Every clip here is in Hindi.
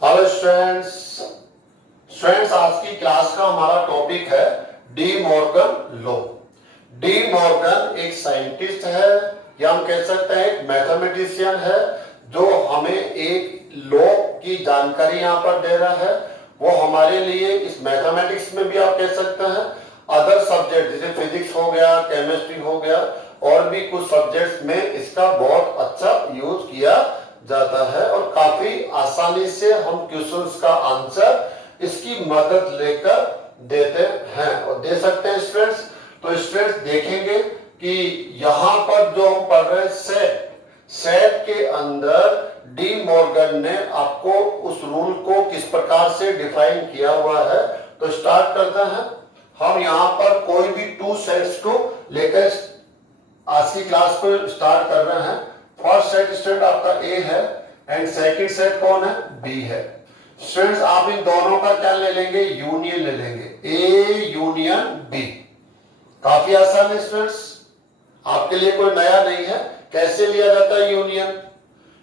Hello students. आज की क्लास का हमारा टॉपिक है De Morgan law. De Morgan एक साइंटिस्ट है या हम कह सकते हैं एक मैथमेटिशियन है जो हमें एक लॉ की जानकारी यहाँ पर दे रहा है। वो हमारे लिए इस मैथमेटिक्स में भी आप कह सकते हैं, अदर सब्जेक्ट जैसे फिजिक्स हो गया, केमिस्ट्री हो गया और भी कुछ सब्जेक्ट्स में इसका बहुत अच्छा यूज किया जाता है और काफी आसानी से हम क्वेश्चंस का आंसर इसकी मदद लेकर देते हैं और दे सकते हैं स्टूडेंट्स। तो स्टूडेंट्स देखेंगे कि यहाँ पर जो हम पढ़ रहे हैं सेट के अंदर डी मॉर्गन ने आपको उस रूल को किस प्रकार से डिफाइन किया हुआ है। तो स्टार्ट करते हैं। हम यहाँ पर कोई भी टू सेट्स को लेकर आज की क्लास को स्टार्ट कर रहे हैं। फर्स्ट सेट स्टूडेंट आपका ए है एंड सेकंड सेट कौन है, बी है। स्टूडेंट्स आप इन दोनों का क्या ले लेंगे, यूनियन ले लेंगे, ए यूनियन बी। काफी आसान है स्टूडेंट्स, आपके लिए कोई नया नहीं है। कैसे लिया जाता है यूनियन?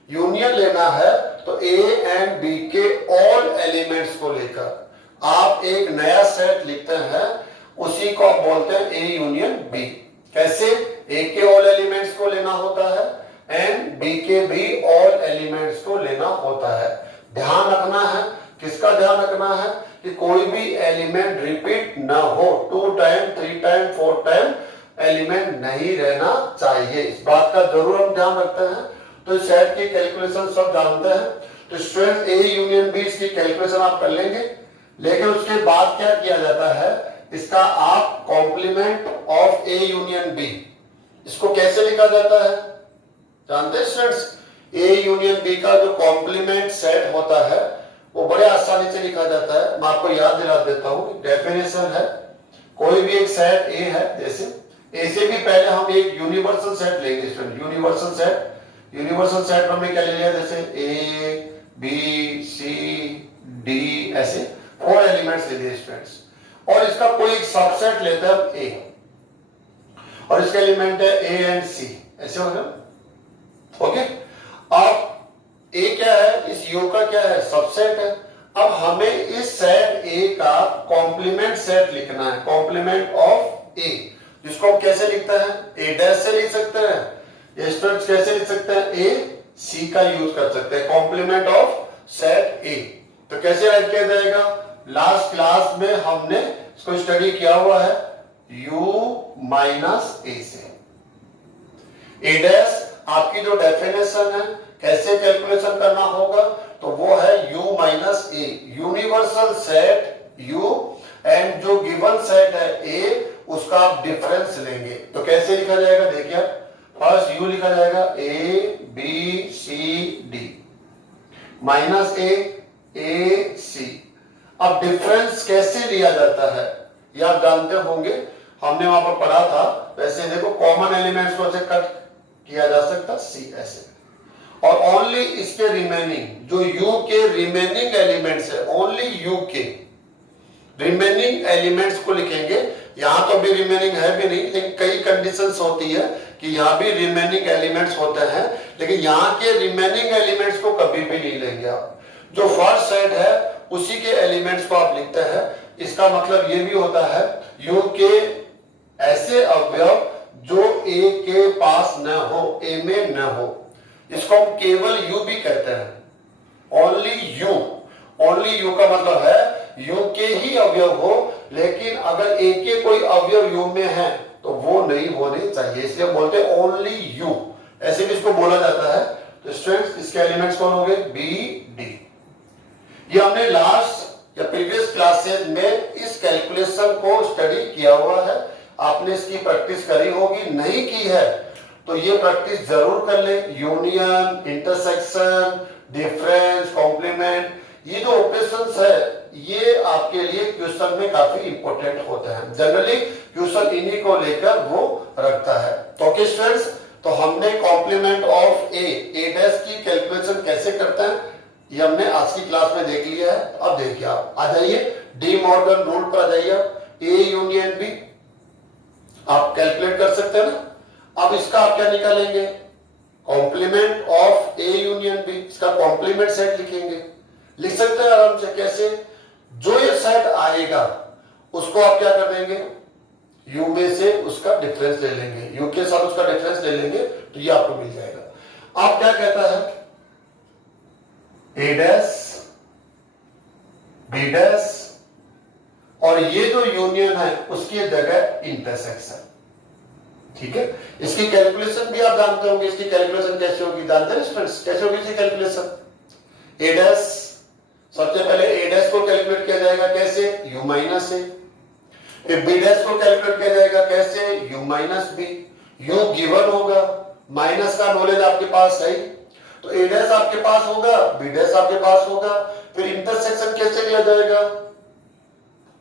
यूनियन लेना है तो ए एंड बी के ऑल एलिमेंट्स को लेकर आप एक नया सेट लिखते हैं, उसी को आप बोलते हैं ए यूनियन बी। कैसे? ए के ऑल एलिमेंट्स को लेना होता है एंड बी के भी ऑल एलिमेंट्स को लेना होता है। ध्यान रखना है, किसका ध्यान रखना है कि कोई भी एलिमेंट रिपीट ना हो, 2 टाइम 3 टाइम 4 टाइम एलिमेंट नहीं रहना चाहिए। इस बात का जरूर हम ध्यान रखते हैं। तो इस सेट की कैलकुलेशन सब जानते हैं। तो स्टूडेंट ए यूनियन बी की कैलकुलेशन आप कर लेंगे, लेकिन उसके बाद क्या किया जाता है, इसका आप complement of A union B, इसको कैसे लिखा जाता है जानते हैं स्टूडेंट्स? ए यूनियन बी का जो कॉम्प्लीमेंट सेट होता है वो बड़े आसानी से लिखा जाता है। मैं आपको याद दिला देता हूं, डेफिनेशन है कोई भी एक सेट ए है, जैसे ए से भी पहले हम एक यूनिवर्सल सेट लेंगे स्टूडेंट। यूनिवर्सल सेट हमने क्या ले लिया, जैसे ए बी सी डी, ऐसे 4 एलिमेंट्स ले लिए स्टूडेंट्स। और इसका कोई एक सबसेट लेता है ए और इसका एलिमेंट है ए एंड सी, ऐसे हो गया। ओके, अब ए क्या है, इस यू का क्या है, सबसेट है। अब हमें इस सेट ए का कॉम्प्लीमेंट सेट लिखना है, कॉम्प्लीमेंट ऑफ ए, जिसको हम कैसे लिखते हैं, ए डैश से लिख सकते हैं, ये स्टूडेंट्स कैसे लिख सकते हैं, ए सी का यूज कर सकते हैं, कॉम्प्लीमेंट ऑफ सेट ए। तो कैसे राइट किया जाएगा? लास्ट क्लास में हमने इसको स्टडी किया हुआ है, u माइनस ए से। ए डैश आपकी जो डेफिनेशन है कैसे कैलकुलेशन करना होगा, तो वो है u minus A, universal set u and जो गिवन सेट है a, उसका आप डिफरेंस लेंगे। तो कैसे लिखा जाएगा, देखिए फर्स्ट u लिखा जाएगा a b c d minus a c। अब डिफरेंस कैसे लिया जाता है ये आप जानते होंगे, हमने वहां पर पढ़ा था। वैसे देखो कॉमन एलिमेंट्स को ऐसे कट किया जा सकता, सी ऐसे, और ओनली इसके रिमेनिंग जो u के रिमेनिंग एलिमेंट्स है, ओनली u के रिमेनिंग एलिमेंट्स को लिखेंगे। यहां तो भी रिमेनिंग है भी नहीं, लेकिन कई कंडीशंस होती है कि यहां भी रिमेनिंग एलिमेंट्स होते हैं, लेकिन यहां के रिमेनिंग एलिमेंट्स को कभी भी नहीं लेंगे आप। जो फर्स्ट सेट है उसी के एलिमेंट्स को आप लिखते हैं। इसका मतलब ये भी होता है u के ऐसे अवयव जो a के पास न हो, a में न हो, इसको हम केवल u भी कहते हैं। ओनली u का मतलब है u के ही अवयव हो, लेकिन अगर a के कोई अवयव u में है तो वो नहीं होने चाहिए, इसलिए बोलते हैं ओनली u, ऐसे भी इसको बोला जाता है। तो स्टूडेंट्स इसके एलिमेंट्स कौन हो गए, b d। ये हमने लास्ट या प्रीवियस क्लासेस में इस कैलकुलेशन को स्टडी किया हुआ है, आपने इसकी प्रैक्टिस करी होगी, नहीं की है तो ये प्रैक्टिस जरूर कर ले। यूनियन, इंटरसेक्शन, डिफरेंस, कॉम्प्लीमेंट, ये जो ऑपरेशंस है ये आपके लिए क्वेश्चन में काफी इंपॉर्टेंट होते हैं। जनरली क्वेश्चन इन्हीं को लेकर वो रखता है। तो ओके स्टूडेंट्स, तो हमने कॉम्प्लीमेंट ऑफ ए डैश की कैलकुलेशन कैसे करते हैं ये हमने आज की क्लास में देख लिया है। अब देखिए आप आ जाइए डी मॉर्गन रूल पर आ जाइए, ए यूनियन बी आप कैलकुलेट कर सकते हैं ना। अब इसका आप क्या निकालेंगे, complement of A union B, इसका कॉम्प्लीमेंट सेट लिखेंगे। लिख सकते हैं आराम से। कैसे? जो ये सेट आएगा उसको आप क्या कर देंगे, यू में से उसका डिफरेंस ले लेंगे, यू के साथ उसका डिफरेंस ले लेंगे तो ये आपको मिल जाएगा। आप क्या कहता है, ए डैश बी डैश और ये जो यूनियन है उसकी जगह इंटरसेक्शन। ठीक है, इसकी कैलकुलेशन भी आप जानते होंगे। इसकी कैलकुलेशन कैसे होगी, जानते हैं स्टूडेंट्स? कैसे होगी इसकी कैलकुलेशन? ए डैश, सबसे पहले ए डैश को कैलकुलेट किया जाएगा कैसे, U minus A. B dash को कैलकुलेट किया जाएगा कैसे, U minus B. U given होगा, माइनस का नॉलेज आपके पास है, तो ए डैश आपके पास होगा, बी डैश आपके पास होगा। फिर इंटरसेक्शन कैसे लिया जाएगा,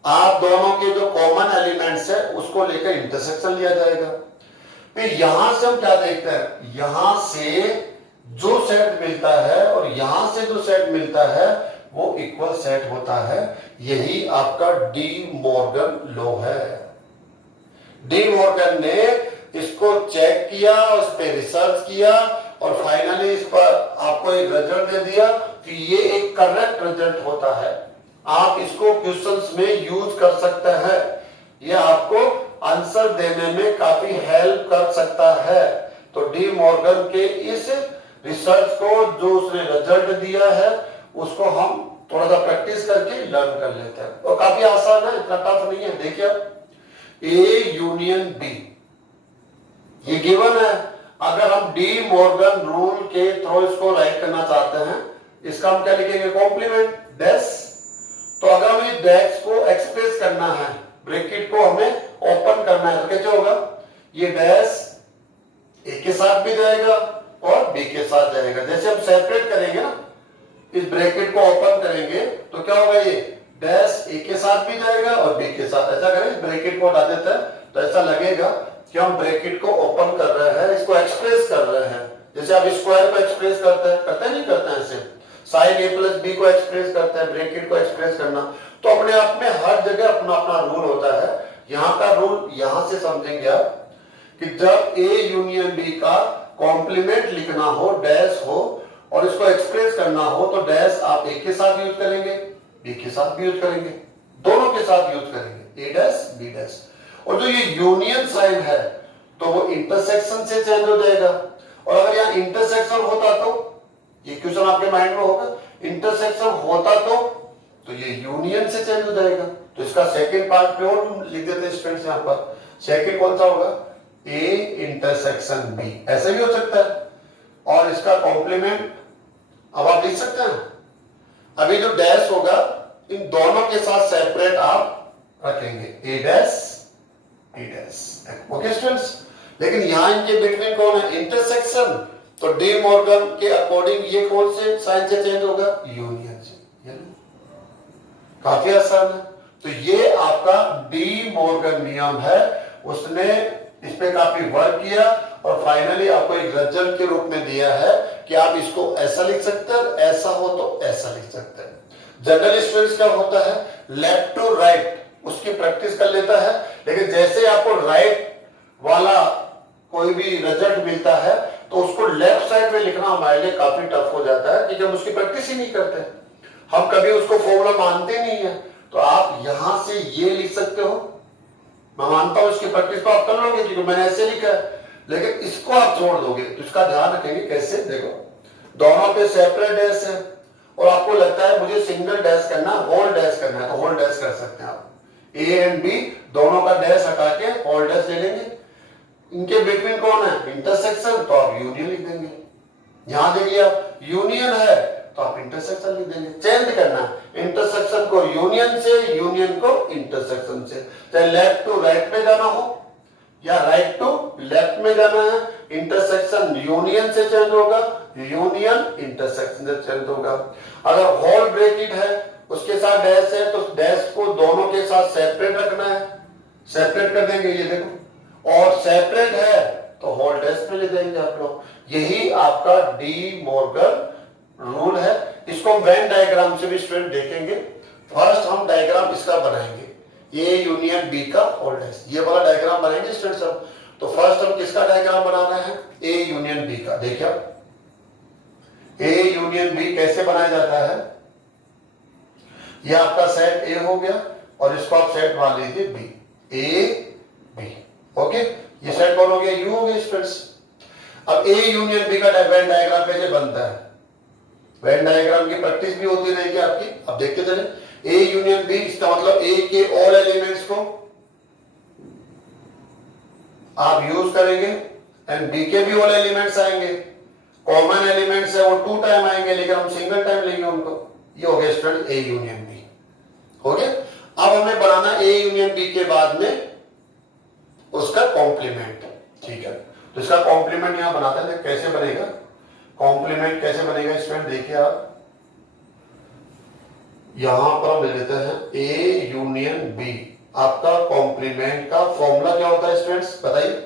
आप दोनों के जो कॉमन एलिमेंट्स है उसको लेकर इंटरसेक्शन लिया जाएगा। फिर यहां से हम क्या देखते हैं, यहां से जो सेट मिलता है और यहां से जो सेट मिलता है वो इक्वल सेट होता है। यही आपका डी मॉर्गन लॉ है। डी मॉर्गन ने इसको चेक किया, उस पर रिसर्च किया और फाइनली इस पर आपको एक रिजल्ट दे दिया कि ये एक करेक्ट रिजल्ट होता है। आप इसको क्वेश्चंस में यूज कर सकते हैं, ये आपको आंसर देने में काफी हेल्प कर सकता है। तो डी मॉर्गन के इस रिसर्च को, जो उसने रिजल्ट दिया है, उसको हम थोड़ा सा प्रैक्टिस करके लर्न कर लेते हैं। और काफी आसान है, इतना टफ नहीं है। देखिए ए यूनियन बी ये गिवन है। अगर हम डी मॉर्गन रूल के थ्रू इसको राइट करना चाहते हैं, इसका हम क्या लिखेंगे, कॉम्प्लीमेंट डैश। तो अगर हमें डैश को एक्सप्रेस करना है, ब्रैकेट को हमें ओपन करना है, तो कैसे होगा, ये डैश ए के साथ भी जाएगा और बी के साथ जाएगा। जैसे हम सेपरेट करेंगे ना, इस ब्रैकेट को ओपन करेंगे तो क्या होगा, ये डैश ए के साथ भी जाएगा और बी के साथ। ऐसा करें, ब्रैकेट को हटा देते हैं तो ऐसा लगेगा कि हम ब्रैकेट को ओपन कर रहे हैं, इसको एक्सप्रेस कर रहे हैं। जैसे आप स्क्वायर को एक्सप्रेस करते हैं नहीं करते हैं, ऐसे साइन ए प्लस बी को एक्सप्रेस करते हैं, ब्रैकेट को एक्सप्रेस करना। तो अपने आप में हर जगह अपना अपना रूल होता है। यहाँ का रूल यहां से समझेंगे आप कि जब ए यूनियन बी का कॉम्प्लीमेंट लिखना हो, डैश हो और इसको एक्सप्रेस करना हो, तो डैश आप ए के साथ यूज करेंगे, बी के साथ भी यूज करेंगे, दोनों के साथ यूज करेंगे, ए डैश बी डैश। और जो ये यूनियन साइन है तो वो इंटरसेक्शन से चेंज हो जाएगा। और अगर यहाँ इंटरसेक्शन होता तो, ये क्वेश्चन आपके माइंड में होगा, इंटरसेक्शन होता तो ये यूनियन से चेंज हो जाएगा। तो इसका सेकंड पार्ट पे और लिख देते हैं स्टूडेंट्स यहाँ पर। सेकंड कौन सा होगा, ए इंटरसेक्शन बी, ऐसा भी हो सकता है। और इसका कॉम्प्लीमेंट अब आप लिख सकते हैं। अभी जो डैश होगा इन दोनों के साथ सेपरेट आप रखेंगे, A dash B dash. Okay students, लेकिन यहां इनके बिटवीन कौन है, इंटरसेक्शन। तो डी मॉर्गन के अकॉर्डिंग ये कौन से साइन से चेंज होगा, यूनियन से। काफी आसान है। तो ये आपका डी मॉर्गन नियम है, उसने इस पे काफी वर्क किया और फाइनली आपको एक रिजल्ट के रूप में दिया है कि आप इसको ऐसा लिख सकते हैं, ऐसा हो तो ऐसा लिख सकते हैं। जनरल स्टूडेंट्स क्या होता है, लेफ्ट टू राइट उसकी प्रैक्टिस कर लेता है, लेकिन जैसे आपको राइट वाला कोई भी रिजल्ट मिलता है तो उसको लेफ्ट साइड में लिखना हमारे लिए काफी टफ हो जाता है, क्योंकि हम उसकी प्रैक्टिस ही नहीं करते, हम कभी उसको फॉर्मूला मानते नहीं है। तो आप यहां से ये लिख सकते हो, मैं मानता हूं इसकी प्रैक्टिस तो आप कर लोगे क्योंकि मैंने ऐसे लिखा है, लेकिन इसको आप जोड़ दोगे तो इसका ध्यान रखेंगे कैसे। देखो दोनों पे सेपरेट डैश है और आपको लगता है मुझे सिंगल डैश करना, होल डैश करना है, तो होल डैश कर सकते हैं आप। ए एंड बी दोनों का डैश हटा के होल डैश ले लेंगे। इनके बिटवीन कौन है, इंटरसेक्शन, तो आप यूनियन लिख देंगे। यहां देखिए आप यूनियन है तो आप इंटरसेक्शन लिख देंगे। चेंज करना है इंटरसेक्शन को यूनियन से, यूनियन को इंटरसेक्शन से। चाहे लेफ्ट टू राइट में जाना हो या राइट टू लेफ्ट में जाना है, इंटरसेक्शन यूनियन से चेंज होगा, यूनियन इंटरसेक्शन से चेंज होगा। अगर होल ब्रैकेट है उसके साथ डैश है तो डैश को दोनों के साथ सेपरेट रखना है, सेपरेट कर देंगे, ये देखो। और सेपरेट है तो होल डैश में ले जाएंगे आप लोग। यही आपका डी मॉर्गन रूल है। इसको हम वेन डायग्राम से भी स्टूडेंट देखेंगे। फर्स्ट हम डायग्राम इसका बनाएंगे, ए यूनियन बी का होल डैश, ये वाला डायग्राम बनाएंगे स्टूडेंट सब। तो फर्स्ट हम किसका डायग्राम बनाना है, ए यूनियन बी का। देखिए ए यूनियन बी कैसे बनाया जाता है, ये आपका सेट ए हो गया और इसको आप सेट मान लीजिए बी, ए बी। ओके, ये सेट कौन हो गया? यू हो गया स्टूडेंट्स। अब ए यूनियन बी का वेन डायग्राम कैसे बनता है? वेन डायग्राम की प्रैक्टिस भी होती रहेगी आपकी, अब देखते चले। ए यूनियन बी, इसका मतलब ए के ऑल एलिमेंट्स को आप यूज करेंगे एंड बी के भी ऑल एलिमेंट्स आएंगे। कॉमन एलिमेंट्स है वो 2 टाइम आएंगे, लेकिन हम सिंगल टाइम लेंगे उनको। ये हो गया स्टूडेंट ए यूनियन बी, हो गया। अब हमें बनाना ए यूनियन बी के बाद में उसका कॉम्प्लीमेंट, ठीक है। तो इसका कॉम्प्लीमेंट यहां बनाते हैं, कैसे बनेगा कॉम्प्लीमेंट, कैसे बनेगा स्टूडेंट? देखिए आप यहां पर हम ले लेते हैं ए यूनियन बी। आपका कॉम्प्लीमेंट का फॉर्मूला क्या होता है स्टूडेंट्स? बताइए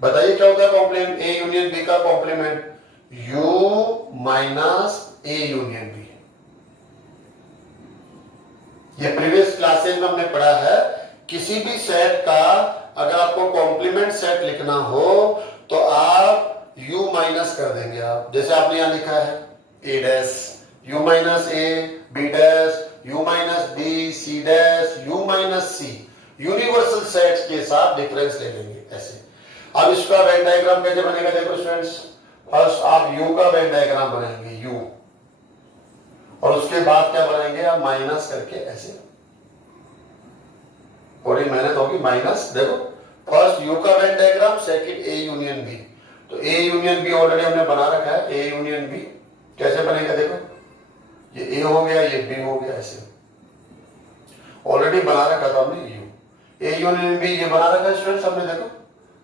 बताइए क्या होता है कॉम्प्लीमेंट? ए यूनियन बी का complement U minus A union B. ये प्रीवियस क्लासेस में हमने पढ़ा है, किसी भी सेट का अगर आपको कॉम्प्लीमेंट सेट लिखना हो तो आप u माइनस कर देंगे। आप जैसे आपने यहां लिखा है a dash, u minus a, b dash, u minus b, c dash, u minus c। Universal sets के साथ डिफरेंस ले लेंगे ऐसे। अब इसका वेन डायग्राम कैसे बनेगा? देखो स्टूडेंट्स, फर्स्ट आप u का वेन डायग्राम बनाएंगे u, और उसके बाद क्या बनाएंगे आप? माइनस करके ऐसे। थोड़ी मेहनत होगी, माइनस। देखो फर्स्ट यू का Venn diagram, second A union B. तो ए यूनियन बी ऑलरेडी हमने बना रखा है। ए यूनियन बी कैसे बनेगा? देखो ये ए हो गया, ये बी हो गया, ऐसे ऑलरेडी बना रखा था हमने यू। ए यूनियन बी ये बना रखा है स्टूडेंट्स हमने। देखो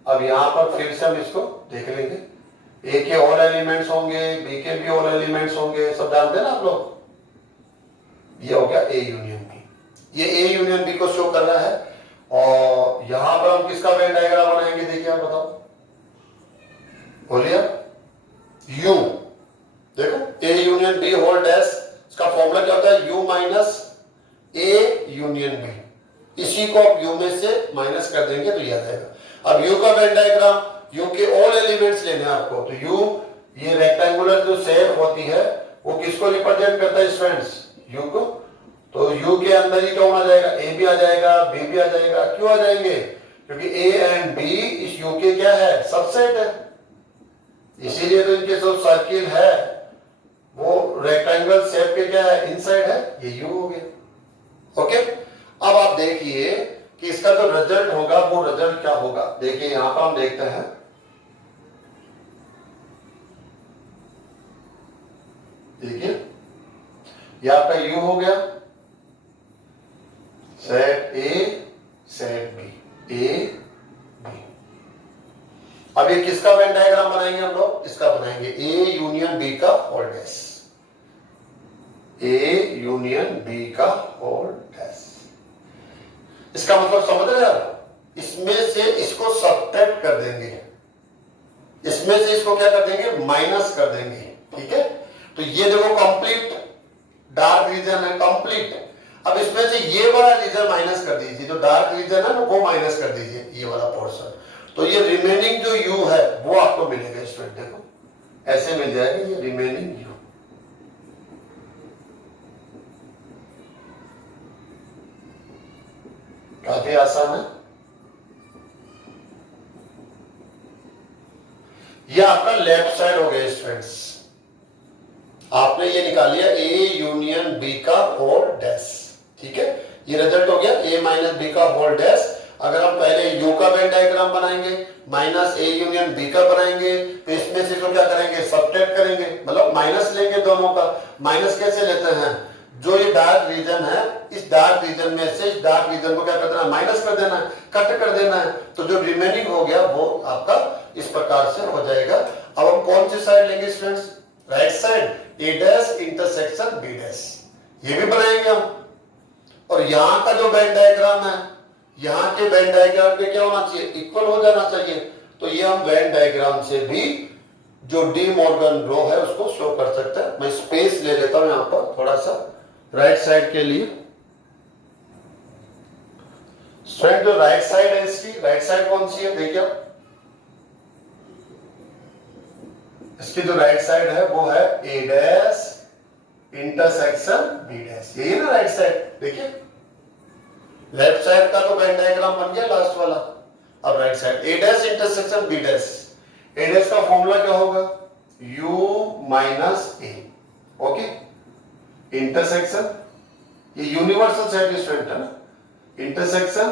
अब यहां पर फिर से हम इसको देख लेंगे। ए के ऑल एलिमेंट्स होंगे, बी के भी ऑल एलिमेंट्स होंगे, सब जानते हैं ना आप लोग। ये हो गया ए यूनियन बी। ये ए यूनियन बी को शो कर रहा है। और यहां पर हम किसका वेन डायग्राम बनाएंगे? देखिए आप बताओ, बोलिए। यू, देखो A union B whole dash, इसका फॉर्मूला क्या होता है? U minus A union B. इसी को आप यू में से माइनस कर देंगे तो यह आ जाएगा। अब यू का वेन डायग्राम, यू के ऑल एलिमेंट्स लेने हैं आपको। तो यू, ये रेक्टेंगुलर जो शेप होती है वो किसको रिप्रेजेंट करता है स्टूडेंट्स? यू को। तो यू के अंदर ही कौन आ जाएगा? ए भी आ जाएगा, बी भी आ जाएगा। क्यों आ जाएंगे? क्योंकि ए एंड बी इस यू के क्या है? सबसेट है। इसीलिए तो इनके जो सर्किल है वो रेक्टेंगल शेप के क्या है? इनसाइड है। ये यू हो गया। ओके, अब आप देखिए कि इसका जो रिजल्ट होगा वो रिजल्ट क्या होगा। देखिए यहां पर हम देखते हैं, देखिए ये आपका यू हो गया, set A, set B, A B. अब ये किसका वेन डायग्राम बनाएंगे हम लोग? इसका बनाएंगे ए यूनियन बी का whole dash, A union B का होल डैश। इसका मतलब समझ रहे आप? इसमें से इसको सब्ट्रैक्ट कर देंगे, इसमें से इसको क्या कर देंगे? माइनस कर देंगे। ठीक है, तो ये देखो कंप्लीट डार्क रीजन है, कंप्लीट। अब इसमें से ये वाला रीजन माइनस कर दीजिए, जो डार्क रीजन है ना वो माइनस कर दीजिए, ये वाला पोर्शन। तो ये रिमेनिंग जो यू है वो आपको मिलेगा स्टूडेंट। देखो ऐसे मिल जाएगा ये रिमेनिंग यू। काफी आसान है। ये आपका लेफ्ट साइड हो गया स्टूडेंट्स। आपने ये निकाल लिया ए यूनियन बी का होल डैश। ठीक है, ये रिजल्ट हो गया ए माइनस बी का होल डैश। अगर हम पहले यू का वेन डायग्राम बनाएंगे, माइनस ए यूनियन बी का बनाएंगे, तो इसमें से तो क्या करेंगे? सब्ट्रैक्ट करेंगे, मतलब माइनस लेंगे दोनों का। माइनस कैसे लेते हैं? जो ये डार्क रीजन है, इस डार्क रीजन में से इस डार्क रीजन को क्या कर देना? माइनस कर देना है, कट कर देना है। तो जो रिमेनिंग हो गया वो आपका इस प्रकार से हो जाएगा। अब हम कौन सी साइड लेंगे स्टूडेंट्स? राइट साइड, ए डैश इंटरसेक्शन बी डैश, ये भी बनाएंगे हम। और यहां का जो वेन डायग्राम है, यहां के वेन डायग्राम पे क्या होना चाहिए? इक्वल हो जाना चाहिए। तो ये हम वेन डायग्राम से भी जो डी मॉर्गन लो है उसको शो कर सकते हैं। मैं स्पेस ले लेता हूं यहां पर थोड़ा सा राइट साइड के लिए। स्टूडेंट जो राइट साइड है इसकी, राइट साइड कौन सी है? देखिए इसकी जो राइट साइड है वो है A dash intersection B dash, यही है ना राइट साइड। देखिए लेफ्ट साइड का तो वेन डायग्राम बन गया लास्ट वाला। अब राइट साइड ए डैश इंटरसेक्शन बी डैश, ए डैश का फॉर्मूला क्या होगा, u माइनस ए। ओके, इंटरसेक्शन, ये यूनिवर्सल सेट स्टूडेंट है ना, इंटरसेक्शन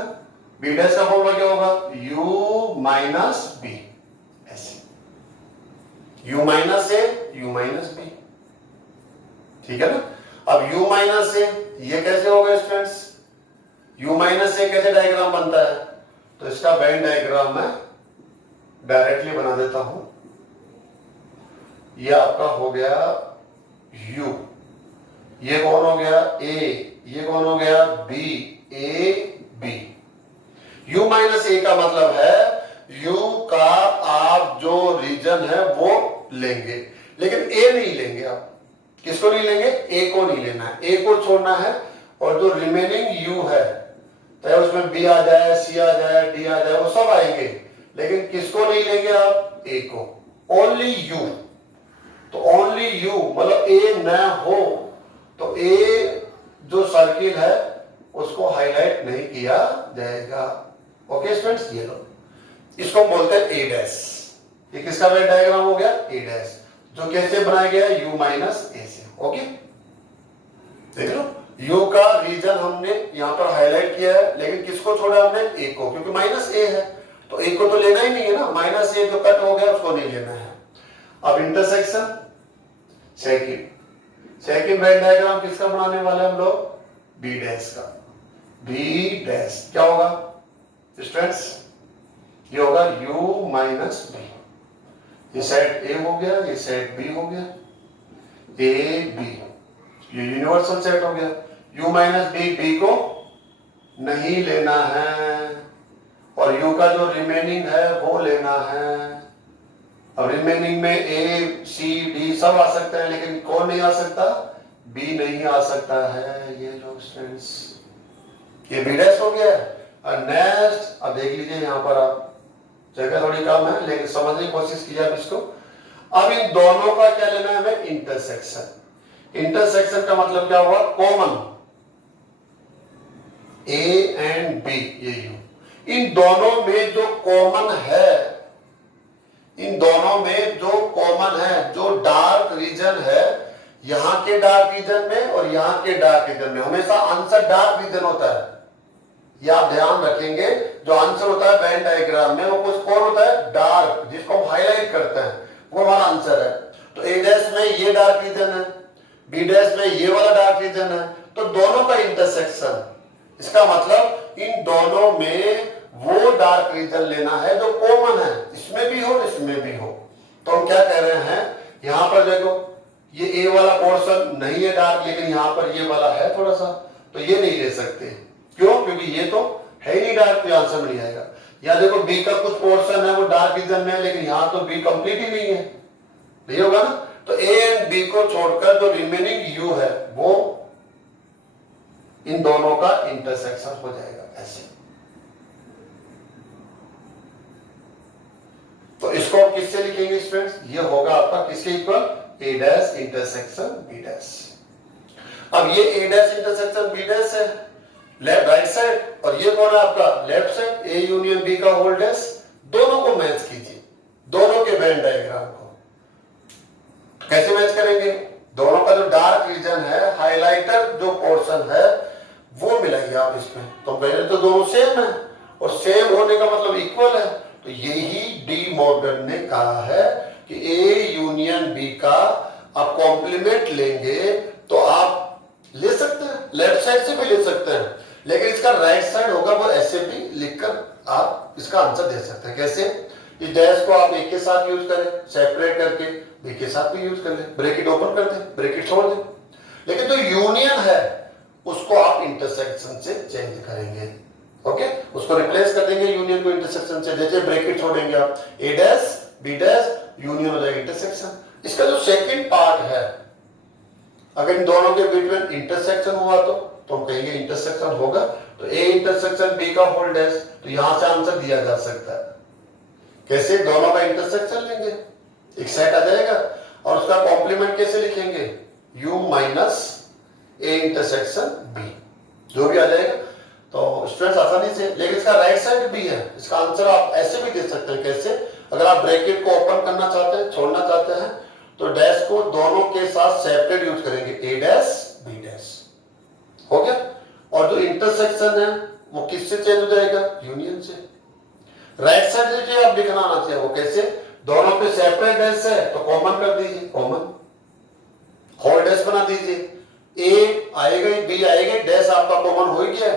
बी डैश का फॉर्मूला क्या होगा, u माइनस बी, ऐसे u माइनस ए u माइनस बी, ठीक है ना। अब u माइनस ए ये कैसे होगा स्टूडेंट्स, u माइनस ए कैसे डायग्राम बनता है, तो इसका वेन डायग्राम मैं डायरेक्टली बना देता हूं। ये आपका हो गया u, ये कौन हो गया a, ये कौन हो गया b, a b। u minus A का मतलब है u का आप जो रीजन है वो लेंगे, लेकिन a नहीं लेंगे। आप किसको नहीं लेंगे, a को नहीं लेना है, a को छोड़ना है, और जो रिमेनिंग u है चाहे उसमें b आ जाए, c आ जाए, d आ जाए, वो सब आएंगे, लेकिन किसको नहीं लेंगे आप, a को, ओनली u। तो ओनली u मतलब a न हो तो a जो सर्किल है उसको हाईलाइट नहीं किया जाएगा। ओके स्टूडेंट्स, ये लो, इसको बोलते हैं a डैश। ये किसका वेन डायग्राम हो गया, a डैश, जो कैसे बनाया गया है, u माइनस a से। ओके, देख लो u का रीजन हमने यहां पर हाईलाइट किया है, लेकिन किसको छोड़ा हमने, a को, क्योंकि माइनस a है तो a को तो लेना ही नहीं है ना, माइनस a जो कट हो गया उसको नहीं लेना है। अब इंटरसेक्शन सेकंड वेन डायग्राम किसका बनाने वाले हम लोग, b डैश का। b डैश क्या होगा स्टूडेंट्स, ये होगा u माइनस b, ये साइड a हो गया, ये साइड b हो गया, a b, ये यूनिवर्सल सेट हो गया। u माइनस b को नहीं लेना है, और u का जो रिमेनिंग है वो लेना है। अब रिमेनिंग में a c d सब आ सकते हैं, लेकिन कौन नहीं आ सकता, b नहीं आ सकता है। ये लोग स्टूडेंट्स, ये b डैश हो गया। और नेक्स्ट अब देख लीजिए, यहां पर आप जगह थोड़ी कम है लेकिन समझने की कोशिश कीजिए आप इसको। अब इन दोनों का क्या लेना है हमें, इंटरसेक्शन। इंटरसेक्शन का मतलब क्या हुआ, कॉमन, a एंड b, ये u, इन दोनों में जो कॉमन है, इन दोनों में जो कॉमन है, जो डार्क रीजन है, यहां के डार्क रीजन में और यहां के डार्क रीजन में हमेशा आंसर डार्क रीजन होता है। ये आप ध्यान रखेंगे, जो आंसर होता है वेन डायग्राम में वो कुछ कौन होता है, डार्क, जिसको हम हाईलाइट करते हैं, वो हमारा आंसर है। तो ए डैश में ये डार्क रीजन है, बी डैश में ये वाला डार्क रीजन है, तो दोनों का इंटरसेक्शन, इसका मतलब इन दोनों में वो डार्क रीजन लेना है जो कॉमन है, इसमें भी हो इसमें भी हो। तो हम क्या कह रहे हैं, यहां पर देखो ये ए वाला पोर्शन नहीं है डार्क, लेकिन यहां पर ये वाला है थोड़ा सा, तो ये नहीं ले सकते। क्यों, क्योंकि ये तो है ही नहीं डार्क, तो आंसर नहीं आएगा। या देखो बी का कुछ पोर्शन है वो डार्क रीजन में है, लेकिन यहां तो बी कंप्लीट ही नहीं है, नहीं होगा ना। तो ए एंड बी को छोड़कर जो रिमेनिंग यू है वो इन दोनों का इंटरसेक्शन हो जाएगा, ऐसे। तो इसको किससे लिखेंगे स्टूडेंट्स, ये होगा आपका किसके equal, A dash intersection B dash. अब ये A dash intersection B dash है लेफ्ट राइट साइड, और ये कौन है आपका left side, A union B का होल डैश। दोनों को मैच कीजिए, दोनों के वेन डायग्राम को कैसे मैच करेंगे, दोनों का जो डार्क रीजन है, हाइलाइटर जो पोर्शन है वो मिलाइए आप इसमें। तो पहले तो दोनों सेम है, और सेम होने का मतलब इक्वल है, तो यही डी मॉर्गन ने कहा है कि ए यूनियन बी का आप कॉम्प्लीमेंट लेंगे तो आप ले सकते हैं, लेफ्ट साइड से भी ले सकते हैं, लेकिन इसका राइट साइड होगा वो ऐसे भी लिखकर आप इसका आंसर दे सकते हैं। कैसे, इस डैश को आप एक के साथ यूज करें, सेपरेट करके बी के साथ भी यूज कर लें, ब्रैकेट ओपन कर दें, ब्रैकेट छोड़ दें, लेकिन जो यूनियन है उसको आप इंटरसेक्शन से चेंज करेंगे। ओके, उसको रिप्लेस कर देंगे यूनियन को इंटरसेक्शन से, जैसे ब्रैकेट छोड़ेंगे आप, ए डैश बी डैश यूनियन हो जाएगा इंटरसेक्शन। इसका जो सेकंड पार्ट है, अगर इन दोनों के बीच में इंटरसेक्शन हुआ तो हम कहेंगे इंटरसेक्शन होगा, तो ए इंटरसेक्शन बी का होल डैश, तो यहां से आंसर दिया जा सकता है। कैसे, दोनों का इंटरसेक्शन लेंगे, एक सेट आ जाएगा, और उसका कॉम्प्लीमेंट कैसे लिखेंगे, u minus minus A intersection B, जो भी आ जाएगा। तो स्टूडेंट्स आसानी से, लेकिन इसका राइट साइड भी है, इसका आंसर आप ऐसे भी दे सकते हैं। कैसे? अगर आप ब्रैकेट को ओपन करना चाहते हैं, छोड़ना चाहते हैं, तो डैश को दोनों के साथ सेपरेट यूज करेंगे, ए डैश बी डैश, हो गया। और जो इंटरसेक्शन है वो किससे चेंज हो जाएगा? यूनियन से। राइट साइड जो आप लिखना आना चाहिए, वो कैसे? दोनों पे सेपरेट डैश है तो कॉमन कर दीजिए, कॉमन होल डैश बना दीजिए, ए आएगा बी आएगा, डैश आपका कॉमन हो गया।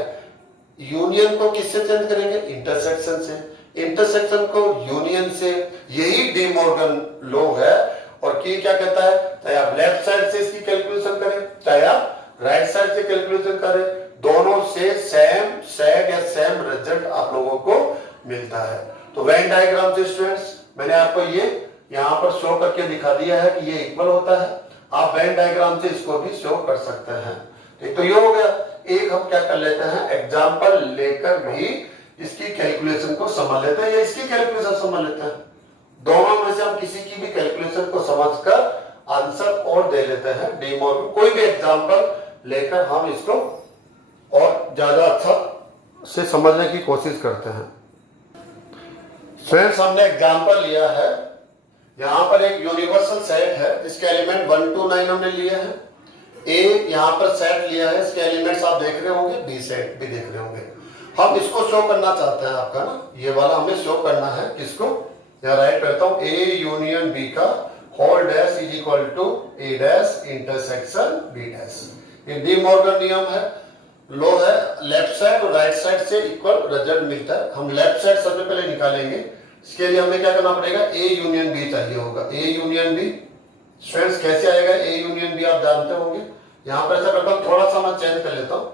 यूनियन को किससे चेंज करेंगे? इंटरसेक्शन से। इंटरसेक्शन को यूनियन से, यही डी मॉर्गन लॉ है। और की क्या कहता है? चाहे आप लेफ्ट साइड से इसकी कैलकुलेशन करें, चाहे आप राइट साइड से कैलकुलेशन करें, दोनों से सेम सेट या सेम रिजल्ट आप लोगों को मिलता है। तो वेन डायग्राम से स्टूडेंट्स मैंने आपको ये यहां पर शो करके दिखा दिया है कि ये इक्वल होता है। आप वेन डायग्राम से इसको भी शो कर सकते हैं। ठीक, तो ये हो गया। एक हम क्या कर लेते हैं, एग्जाम्पल लेकर भी इसकी कैलकुलेशन को समझ लेते हैं या इसकी कैलकुलेशन समझ लेते हैं। दोनों में से हम किसी की भी कैलकुलेशन को समझकर आंसर और दे लेते हैं। डी मॉर्गन कोई भी एग्जाम्पल लेकर हम इसको और ज्यादा अच्छा से समझने की कोशिश करते हैं। फ्रेंड्स हमने एग्जाम्पल लिया है, यहां पर एक यूनिवर्सल सेट है जिसके एलिमेंट 1 to 9 हमने लिए हैं। ए यहां पर सेट लिया है, इसके एलिमेंट्स आप देख रहे होंगे, बी सेट भी देख रहे होंगे। हम इसको शो करना चाहते हैं, आपका ना ये वाला हमें शो करना है। किसको? यहाँ राइट करता हूं, ए यूनियन बी का whole dash is equal to A dash intersection B dash. ये डी मॉर्गन नियम है, लो है। लेफ्ट साइड और राइट साइड से इक्वल रिजल्ट मिलता है। हम लेफ्ट साइड सबसे पहले निकालेंगे। इसके लिए हमें क्या करना पड़ेगा? ए यूनियन बी चाहिए होगा। ए यूनियन बी स्टूडेंट्स कैसे आएगा? ए यूनियन बी आप जानते होंगे। यहाँ पर ऐसा करता हूँ, थोड़ा सा मैं चेंज कर लेता हूँ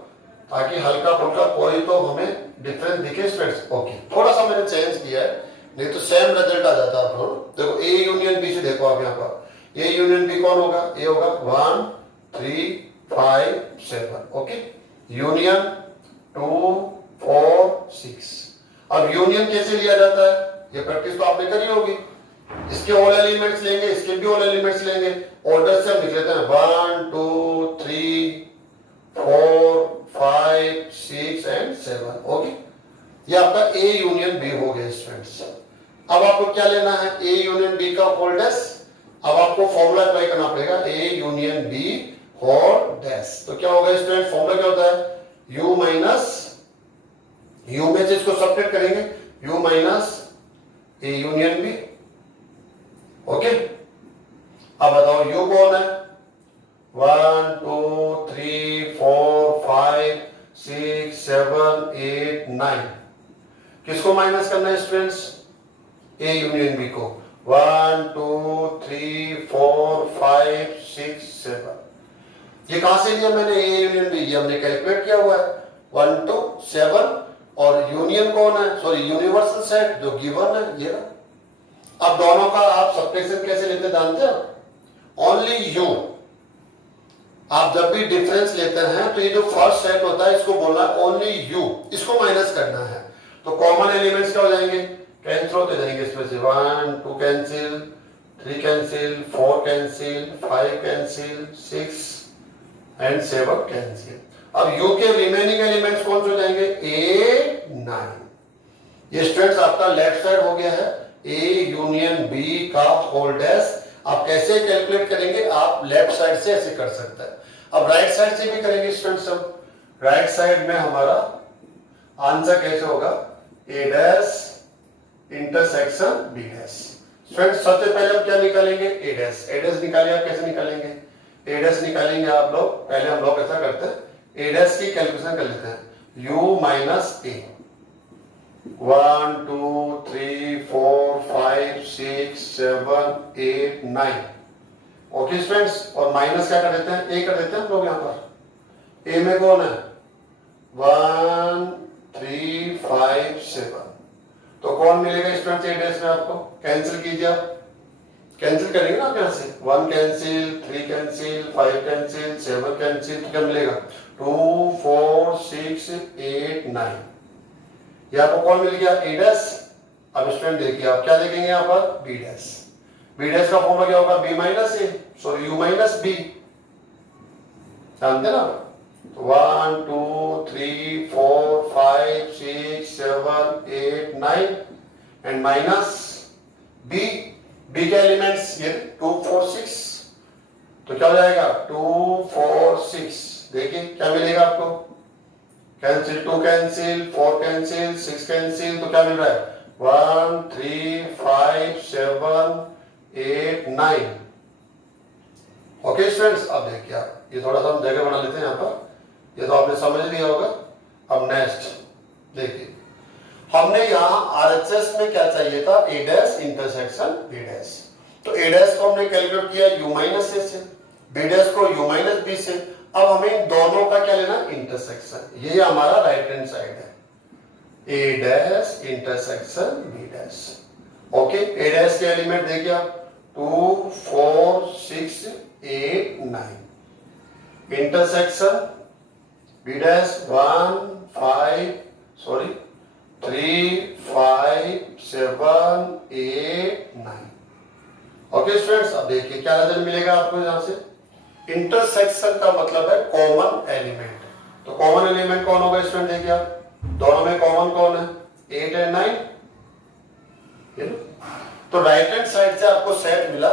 ताकि हल्का फुल्का कोई तो हमें डिफरेंस दिखे स्टूडेंट्स। ओके, थोड़ा सा मैंने चेंज किया है, नहीं तो सेम रिजल्ट आ जाता है आप लोग। देखो ए यूनियन बी से देखो आप यहाँ पर, ए यूनियन बी कौन होगा? ए होगा 1 3 5 7। Okay, union 2 4 6। अब यूनियन कैसे लिया जाता है? ये प्रैक्टिस तो आपने करी होगी। इसके ऑल एलिमेंट्स लेंगे, इसके भी ऑल एलिमेंट्स लेंगे, ऑर्डर से हम लिख लेते हैं 1 2 3 4 5 6 एंड 7। ओके, ये आपका ए यूनियन बी हो गया स्टूडेंट्स। अब आपको क्या लेना है? ए यूनियन बी का होल डैश। अब आपको फॉर्मूला अप्लाई करना पड़ेगा, A union B whole dash. तो क्या होगा स्टूडेंट? फॉर्मूला क्या होता है? यू माइनस, यू में से इसको सब्ट्रैक्ट करेंगे, U minus A union B. Okay, अब बताओ यू कौन है? 1 2 3 4 5 6 7 8 9। किसको माइनस करना है स्टूडेंट्स? ए यूनियन बी को। 1 2 3 4 5 6 7। ये कहां से लिया मैंने? ए यूनियन बी, ये हमने कैलकुलेट किया हुआ है 1 to 7। और यूनियन कौन है? सॉरी, यूनिवर्सल सेट जो गिवन है ये। अब दोनों का आप सब्ट्रैक्शन कैसे लेते जानते हो? Only you. आप जब भी डिफरेंस लेते हैं तो ये जो फर्स्ट सेट होता है इसको बोलना है ओनली यू, इसको माइनस करना है। तो कॉमन एलिमेंट्स क्या हो जाएंगे? कैंसिल होते जाएंगे इसमें से। 1 2 cancel, 3 cancel, 4 cancel, 5 cancel, 6 and 7 cancel. अब यू के रिमेनिंग एलिमेंट्स कौन से हो जाएंगे? 8 9। ये स्टूडेंट्स आपका लेफ्ट साइड हो गया है, ए यूनियन बी का होल डैश। आप कैसे कैलकुलेट करेंगे? आप लेफ्ट साइड से ऐसे कर सकते हैं। अब राइट साइड से भी करेंगे स्टूडेंट्स। हम राइट साइड में हमारा आंसर कैसे होगा? A dash intersection B dash. Students सबसे पहले हम क्या निकालेंगे? ए डैश। ए डैश निकालिए, आप कैसे निकालेंगे? ए डैश निकालेंगे आप लोग, पहले हम लोग ऐसा करते हैं, ए डैश की कैलकुलेशन कर लेते हैं। You minus A, 1 2 3 4 5 6 7 8 9। Okay students, और माइनस क्या कर देते हैं? ए कर देते हैं हम लोग यहाँ पर। ए में कौन है? 1 3 5 7। तो कौन मिलेगा स्टूडेंट्स ए डैश में? आपको कैंसिल कीजिए, आप कैंसिल करेंगे ना आप यहाँ से। 1 कैंसिल, 3 कैंसिल, 5 कैंसिल, 7 कैंसिल, तो क्या मिलेगा? 2 4 6 8 9। ये आपको कौन मिल गया? ए डैश। अब स्टूडेंट देखिए, आप क्या देखेंगे यहाँ पर? B dash. बी डैश का फॉर्मूला क्या होगा? B minus A, sorry U minus B. जानते ना? 1 2 3 4 5 6 7 8 9 एंड माइनस बी, बी के एलिमेंट्स ये 2 4 6, तो क्या हो जाएगा 2 4 6। देखिए क्या मिलेगा आपको, कैंसिल 2 कैंसिल 4 कैंसिल 6 कैंसिल, तो क्या मिल रहा है 1 3 5 7 8 9। ओके स्टूडेंट्स, अब देखिए आप ये थोड़ा सा हम जगह बना लेते हैं यहाँ पर, ये तो आपने समझ लिया होगा। अब नेक्स्ट देखिए, हमने यहाँ आरएचएस में क्या चाहिए था, ए डैश इंटरसेक्शन बी डैश। तो ए डैश को हमने कैलकुलेट किया यू माइनस ए से, बी डैश को यू माइनस बी से। अब हमें इन दोनों का क्या लेना, इंटरसेक्शन। ये हमारा राइट हैंड साइड है, A dash intersection B dash. Okay, A dash के एलिमेंट देखिए आप 2 4 6 8 9, intersection B dash 1 5 3 5 7 8 9। Okay students, अब देखिए क्या रिजल्ट मिलेगा आपको यहां से। इंटरसेक्शन का मतलब है कॉमन एलिमेंट, तो कॉमन एलिमेंट कौन होगा स्टूडेंट, देखिए आप दोनों में कॉमन कौन है 8 एंड 9। तो राइट हैंड साइड से आपको सेट मिला,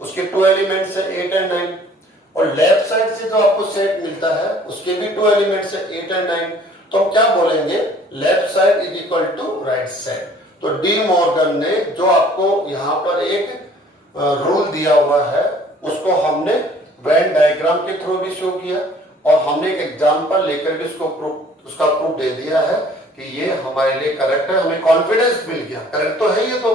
उसके 2 एलिमेंट्स है 8 एंड 9, और लेफ्ट साइड से जो आपको सेट मिलता है उसके भी 2 एलिमेंट्स है 8 एंड 9। तो हम क्या बोलेंगे, left side is equal to right side. तो डी मॉर्गन ने जो आपको यहाँ पर एक रूल दिया हुआ है उसको हमने वेन डायग्राम के थ्रू भी शो किया, और हमने एक एग्जांपल लेकर भी उसका प्रूफ दे दिया है कि ये हमारे लिए करेक्ट है। हमें कॉन्फिडेंस मिल गया, करेक्ट तो है ये। तो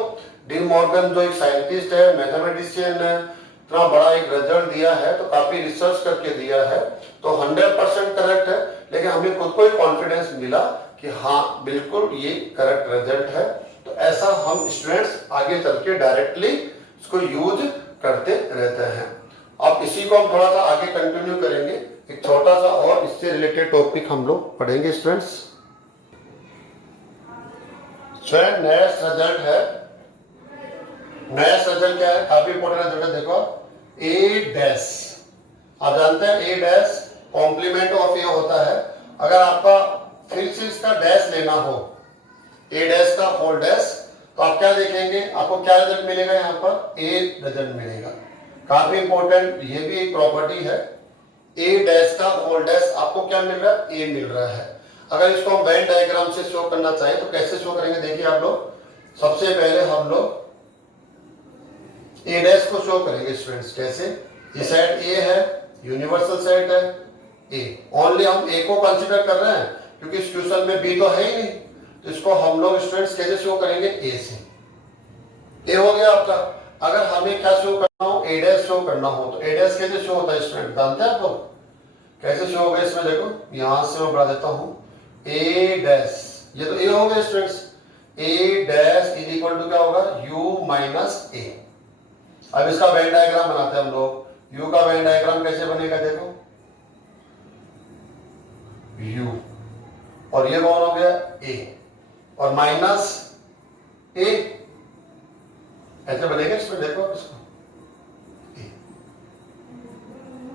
डी मॉर्गन जो एक साइंटिस्ट है, मैथमेटिशियन है, इतना बड़ा एक रिजल्ट दिया है, तो काफी रिसर्च करके दिया है, तो 100% करेक्ट है। लेकिन हमें खुद को ही कॉन्फिडेंस मिला कि हाँ बिल्कुल ये करेक्ट रिजल्ट है। तो ऐसा हम स्टूडेंट्स आगे चल के डायरेक्टली इसको यूज करते रहते हैं। अब इसी को हम थोड़ा सा आगे कंटिन्यू करेंगे, एक छोटा सा और इससे रिलेटेड टॉपिक हम लोग पढ़ेंगे स्टूडेंट्स। स्टूडेंट नेक्स्ट रिजल्ट है, नेक्स्ट रिजल्ट क्या है, काफी इंपॉर्टेंट रिजल्ट है। देखो ए डैश, आप जानते हैं ए डैश कॉम्प्लीमेंट ऑफ ए होता है। अगर आपका फिर से इसका डैश लेना हो, ए डैश का होल डैश, तो आप क्या देखेंगे, आपको क्या रिजल्ट मिलेगा, यहाँ पर ए रिजल्ट मिलेगा। काफी इंपॉर्टेंट ये भी एक प्रॉपर्टी है, ए डैश का होल डैश आपको क्या मिल रहा है, ए मिल रहा है। अगर इसको हम वेन डायग्राम से शो करना चाहें तो कैसे शो करेंगे, देखिए आप लोग, सबसे पहले हम लोग ए डैश को शो करेंगे स्टूडेंट्स। कैसे, ये सेट ए है, यूनिवर्सल सेट है ए, ओनली हम ए को कंसीडर कर रहे हैं क्योंकि इस क्वेश्चन में बी तो है ही नहीं। तो इसको हम लोग स्टूडेंट्स कैसे शो करेंगे, ए से। ए हो गया आपका। अगर हमें क्या शो करना हो, ए डैश शो करना हो, तो ए डैश कैसे शो होता है स्टूडेंट, जानते हैं आप लोग कैसे शो होगा इसमें। देखो यहां से मैं बढ़ा देता हूं, ए डैश, ये तो ए हो गया students, A dash is equal to क्या होगा, यू माइनस ए। अब इसका वेन डायग्राम बनाते हैं हम लोग। यू का वेन डायग्राम कैसे बनेगा, देखो यू, और ये कौन हो गया ए, और माइनस ए, ऐसे बनेगा इसमें। देखो इसको ए।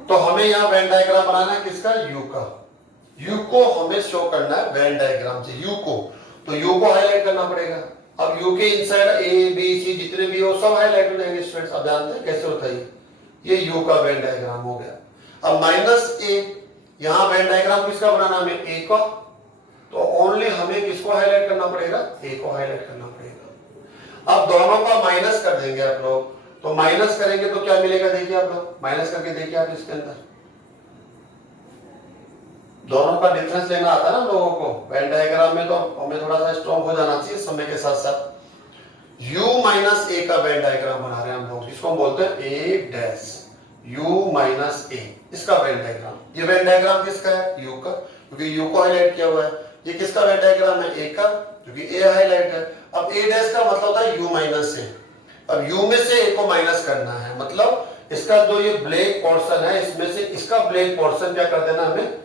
तो हमें यहां वेन डायग्राम बनाना है किसका, यू का। यू को हमें शो करना है वेन डायग्राम से, यू को, तो यू को हाईलाइट करना पड़ेगा। अब यू के इनसाइड ए बी सी जितने भी हो सब हाईलाइट हो जाएंगे स्टूडेंट्स। अब जानते हैं कैसे होता है ये यू का वेन डायग्राम हो गया। अब माइनस ए, यहां वेन डायग्राम किसका बनाना हमें, ए का, तो ओनली हमें किसको हाईलाइट करना पड़ेगा, ए को हाईलाइट करना पड़ेगा। अब दोनों का माइनस कर देंगे आप लोग, तो माइनस करेंगे तो क्या मिलेगा, देखिए आप लोग माइनस करके देखिए आप इसके अंदर, दोनों का डिफरेंस लेना आता है ना लोगों को वेन डायग्राम में, तो हमें थोड़ा सा स्ट्रॉन्ग हो जाना चाहिए समय के साथ साथ। u माइनस ए का वेन डायग्राम बना रहे हैं हम लोग, इसको हम बोलते हैं ए डैश, u माइनस ए, इसका वेन डायग्राम। ये वेन डायग्राम किसका है, u का, क्योंकि u को हाईलाइट किया हुआ है। ये किसका वेन डायग्राम है, a का, क्योंकि a हाईलाइट है। अब a डैश का मतलब होता है u माइनस ए। अब u में से a को माइनस करना है, मतलब इसका जो ये ब्लैक पोर्शन है इसमें से इसका ब्लैक पोर्शन क्या कर देना, हमें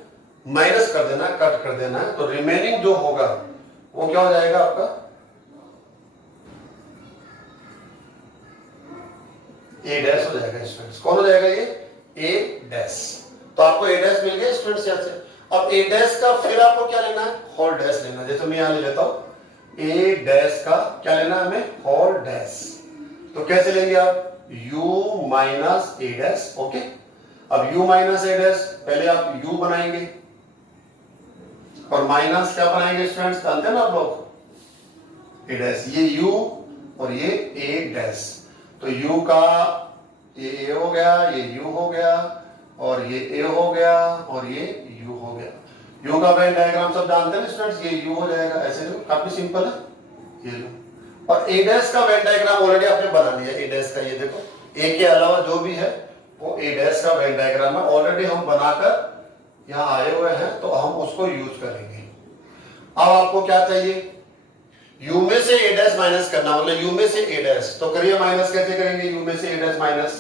माइनस कर देना, कट कर देना है। तो रिमेनिंग जो होगा वो क्या हो जाएगा आपका, ए डैश हो जाएगा स्टूडेंट्स। कौन हो जाएगा ये, ए डैश। तो आपको ए डैश मिल गया स्टूडेंट्स यहाँ से। अब ए डैश का फिर आपको क्या लेना है, होल डैश लेना है। जैसे मैं यहाँ ले लेता हूं ए डैश का क्या लेना है हमें, होल डैश। तो कैसे लेंगे आप, u माइनस ए डैश। ओके, अब u माइनस ए डैश, पहले आप u बनाएंगे और माइनस क्या बनाएंगे स्टूडेंट्स, जानते हैं ना आप लोग, ए डैश। ये u और ये ए डैश, तो u का ये a हो गया, ये u हो गया, और ये a हो गया, और ये u हो गया। u का वेन डायग्राम सब जानते हैं स्टूडेंट्स, ये u हो जाएगा, ऐसे जो काफी सिंपल है ये लो। और ए डैश का वेन डायग्राम ऑलरेडी आपने बना लिया, ए डैश का ये देखो, ए के अलावा जो भी है वो ए डैश का वेन डायग्राम है, ऑलरेडी हम बनाकर यहाँ आए हुए हैं, तो हम उसको यूज करेंगे। अब आपको क्या चाहिए, u में से a डैश माइनस करना, मतलब u में से a डैश। तो करिए माइनस, कैसे करेंगे, u में से a डैश माइनस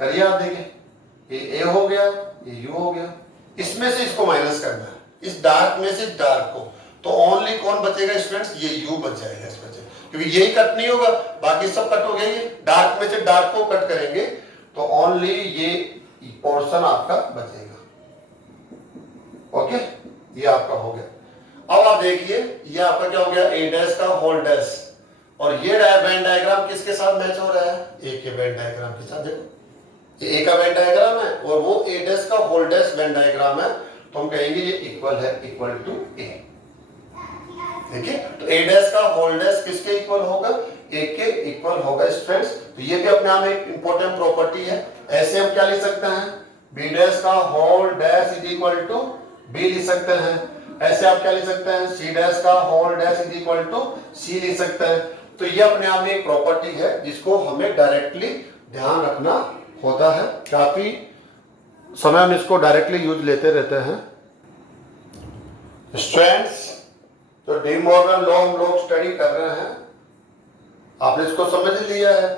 करिए। आप देखिए ये a हो गया, ये u हो गया, इसमें से इसको माइनस करना है, इस डार्क में से डार्क को। तो ओनली कौन बचेगा स्टूडेंट्स, ये u बच जाएगा इसमें से, क्योंकि यही कट नहीं होगा, बाकी सब कट हो गया। ये डार्क में से डार्क को कट करेंगे तो ओनली ये पोर्शन आपका बचेगा। ओके, ये आपका हो गया। अब आप देखिए ये आपका क्या हो गया, ए डैश का होल डैश, और ये वेन डायग्राम किसके साथ मैच हो रहा है, ए के वेन डायग्राम के साथ। देखो ये ए का वेन डायग्राम है और वो ए डैश का होल डैश वेन डायग्राम है, तो हम कहेंगे ये इक्वल है, इक्वल टू ए। देखिए, तो ए डैश का होल डैश किसके इक्वल होगा, ए के इक्वल होगा स्टूडेंट्स। तो ये भी अपने आप में एक इंपॉर्टेंट प्रॉपर्टी है। ऐसे हम क्या लिख सकते हैं, बी डैश का whole dash is equal to B लिख सकते हैं। ऐसे आप क्या लिख सकते हैं, सी डैश का whole dash is equal to C लिख सकते हैं। तो ये अपने आप में एक प्रॉपर्टी है जिसको हमें डायरेक्टली ध्यान रखना होता है। काफी समय हम इसको डायरेक्टली यूज लेते रहते हैं स्टूडेंट्स। तो डी मॉर्गन लॉ हम लोग स्टडी कर रहे हैं, आपने इसको समझ लिया है।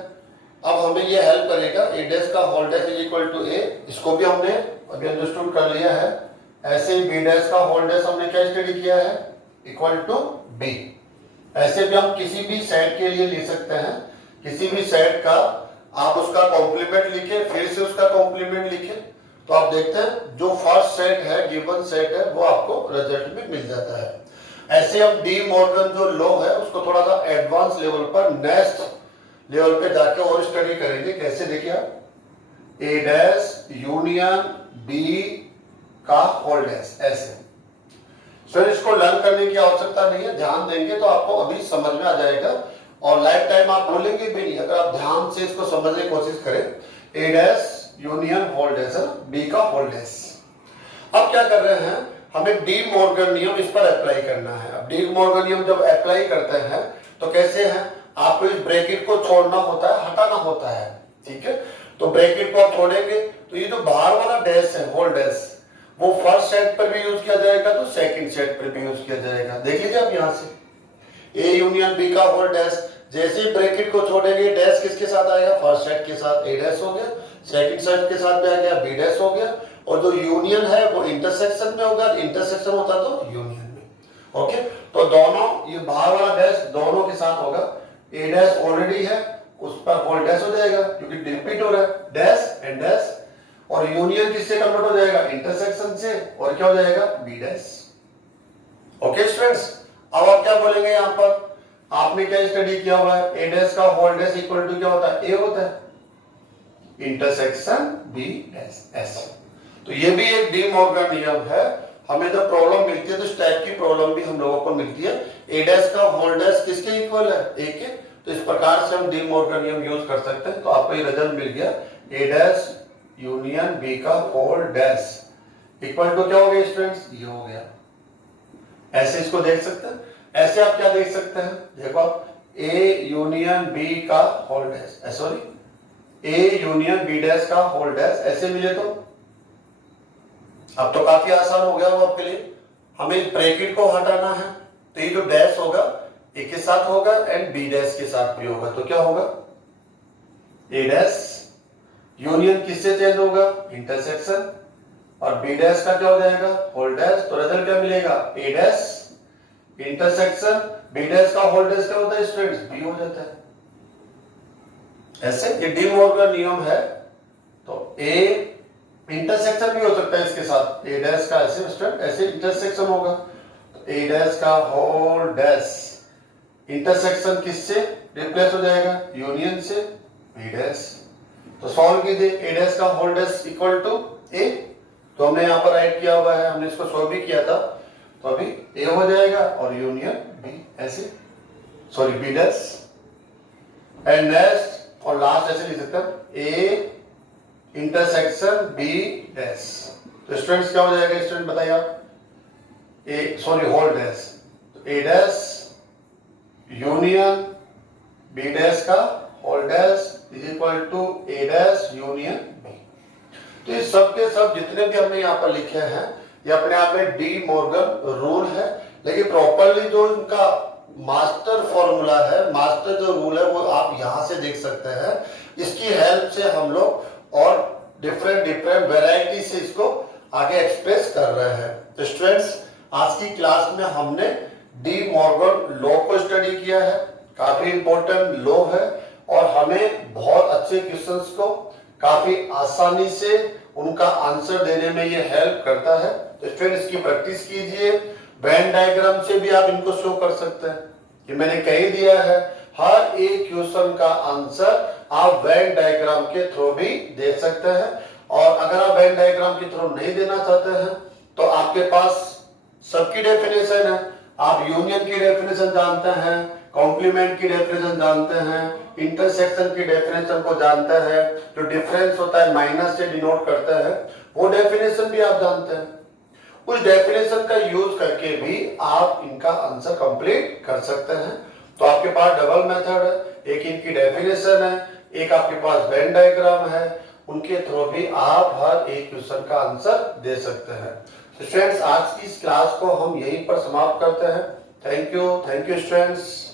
अब हमें ये हेल्प करेगा, ए डैश का whole dash is equal to A, इसको भी हमने अभी अंडरस्टूड कर लिया है। ऐसे ही बी डैश का होल डैश हमने क्या स्टडी किया है, इक्वल टू बी। ऐसे भी हम किसी भी सेट के लिए लिख सकते हैं, किसी भी सेट का आप उसका कॉम्प्लीमेंट लिखे, फिर से उसका कॉम्प्लीमेंट लिखे, तो आप देखते हैं जो फर्स्ट सेट है, गिवन सेट है, वो आपको रिजल्ट में मिल जाता है। ऐसे हम डी मॉर्गन जो लॉ है उसको थोड़ा सा एडवांस लेवल पर, नेक्स्ट लेवल पे जाके और स्टडी करेंगे। कैसे, देखिए आप, ए डैश यूनियन बी का होल डैश, ऐसे। सर इसको लर्न करने की आवश्यकता नहीं है, ध्यान देंगे तो आपको अभी समझ में आ जाएगा और लाइफ टाइम आप भूलेंगे भी नहीं अगर आप ध्यान से इसको समझने की कोशिश करें। ए डैश यूनियन होल डैश है, बी का होल डैश। अब क्या कर रहे हैं, हमें डी मॉर्गन नियम इस पर अप्लाई करना है। अब डी मॉर्गन नियम जब अप्लाई करते हैं तो कैसे है, आपको इस ब्रैकेट को छोड़ना होता है, हटाना होता है, ठीक है। तो ब्रैकेट को आप छोड़ेंगे तो ये जो बाहर वाला डैश है, होल डैश, वो फर्स्ट सेट पर भी यूज किया जाएगा तो सेकंड सेट पर भी यूज किया जाएगा। देख लीजिए आप यहाँ से, ए यूनियन बी का होल डैश, जैसे ही ब्रैकेट को छोड़ेंगे डैश किसके साथ आएगा, फर्स्ट सेट के साथ ए डैश हो गया, सेकंड सेट के साथ में आ गया बी डैश हो गया, और जो यूनियन है वो इंटरसेक्शन में होगा, इंटरसेक्शन होता तो यूनियन में। ओके, तो दोनों, ये बाहर वाला डैश दोनों के साथ होगा। ए डैश ऑलरेडी है, उस पर होल डैश हो जाएगा क्योंकि रिपीट हो रहा है, डैश एंड डैश, और यूनियन किससे कन्वर्ट हो जाएगा, इंटरसेक्शन से, और क्या हो जाएगा, बी डैश। ओके स्टूडेंट्स, अब आप क्या बोलेंगे, यहाँ पर आपने क्या स्टडी किया हुआ है, ए डैश का होल डैश इक्वल टू क्या होता है, ए होता है, इंटरसेक्शन बी डैश, ऐसे। तो ये भी एक डी मॉर्गन नियम है। हमें जब प्रॉब्लम मिलती है तो इस टाइप की प्रॉब्लम भी हम लोगों को मिलती है। ए डैश का होल डैश किसके इक्वल है, ए के, तो इस प्रकार से हम डी मॉर्गन नियम यूज कर सकते हैं। तो आपको ये रिजल्ट मिल गया, ए डैश यूनियन बी का होल डैश इक्वल टू क्या हो गया स्टूडेंट्स, ये हो गया। ऐसे इसको देख सकते हैं। ऐसे आप क्या देख सकते हैं, देखो आप, ए यूनियन बी का whole dash, sorry, A union B dash का होल डैश, ऐसे मिले तो अब तो काफी आसान हो गया वो आपके लिए। हमें ब्रैकेट को हटाना है, तो ये जो डैश होगा ए के साथ होगा एंड बी डैश के साथ भी होगा, तो क्या होगा, ए डैश यूनियन किससे चेंज होगा, इंटरसेक्शन, और बी डैश का क्या हो जाएगा, होल डैश। तो रिजल्ट क्या मिलेगा, ए डैश इंटरसेक्शन बी डैश का होल डैश क्या होता है स्टूडेंट्स, बी हो जाता है। ऐसे ये डी मॉर्गन नियम है। तो ए इंटरसेक्शन भी हो सकता है इसके साथ, ए डैश का ऐसे स्टूडेंट ऐसे इंटरसेक्शन होगा, ए डैश का होल डैश इंटरसेक्शन किससे रिप्लेस हो जाएगा, यूनियन से बी डैश। तो सॉल्व कीजिए, ए डैश का होल डैश इक्वल टू ए, तो हमने यहाँ पर राइट किया हुआ है, हमने इसको सॉल्व भी किया था, तो अभी ए हो जाएगा और यूनियन बी ऐसे, sorry B dash, and next और लास्ट ऐसे लिख सकते हैं ए इंटरसेक्शन बी डैश। तो स्टूडेंट्स क्या हो जाएगा, स्टूडेंट बताइए आप, ए सॉरी होल डैश, तो A dash union B dash का whole dash is equal to A dash union B. तो ये सब के सब जितने भी हमने यहाँ पर लिखे हैं ये अपने आप में डी मॉर्गन रूल है, लेकिन प्रॉपरली जो इनका मास्टर फॉर्मूला है, मास्टर जो रूल है वो आप यहाँ से देख सकते हैं। इसकी हेल्प से हम लोग और डिफरेंट डिफरेंट वेराइटी से इसको आगे एक्सप्रेस कर रहे हैं। तो स्टूडेंट्स आज की क्लास में हमने डी मॉर्गन लॉ को स्टडी किया है, काफी इंपॉर्टेंट लॉ है और हमें बहुत अच्छे क्वेश्चंस को काफी आसानी से उनका आंसर देने में ये हेल्प करता है। तो स्टूडेंट इसकी प्रैक्टिस कीजिए, वेन डायग्राम से भी आप इनको शो कर सकते हैं कि मैंने कही दिया है हर एक क्वेश्चन का आंसर आप वेन डायग्राम के थ्रू भी दे सकते हैं, और अगर आप वेन डायग्राम के थ्रू नहीं देना चाहते हैं तो आपके पास सबकी डेफिनेशन है, आप यूनियन की डेफिनेशन जानते हैं, कॉम्प्लीमेंट की डेफिनेशन जानते हैं, इंटरसेक्शन की डेफिनेशन को जानते हैं, जो डिफरेंस होता है माइनस से डिनोट करता है वो डेफिनेशन भी आप जानते हैं। उस डेफिनेशन का यूज करके भी आप इनका आंसर कंप्लीट कर सकते हैं। तो आपके पास डबल मेथड है, एक इनकी डेफिनेशन है, एक आपके पास वेन डायग्राम है, उनके थ्रू भी आप हर एक क्वेश्चन का आंसर दे सकते हैं। तो स्टूडेंट्स आज की इस क्लास को हम यहीं पर समाप्त करते हैं। Thank you students.